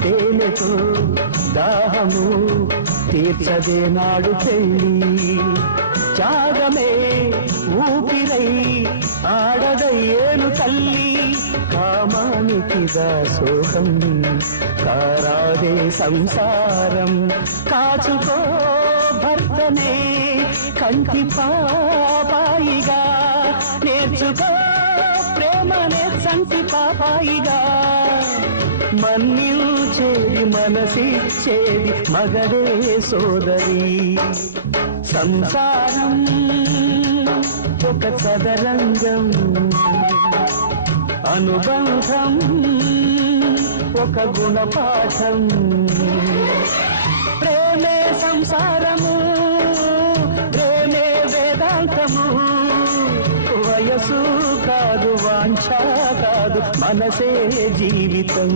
తేనెతో దాహము తీర్చదే నాడు పెళ్ళి త్యాగమే ఊపిరై ఆడదయ్యేను తల్లి కామానికి దాసోహం కారాదే సంసారం కాచుకో భర్తనే కంటి పాపాయిగా నేర్చుకో ప్రేమనే సంటి పాపాయిగా మన్నిల్చేది మనసిచ్చేది మగడే సోదరి సంసారం ఒక చదరంగం అనుబంధం ఒక గుణపాఠం ప్రేమే సంసారము ప్రేమే వేదాంతము వయసు కాదు వాంఛ కాదు మనసే జీవితం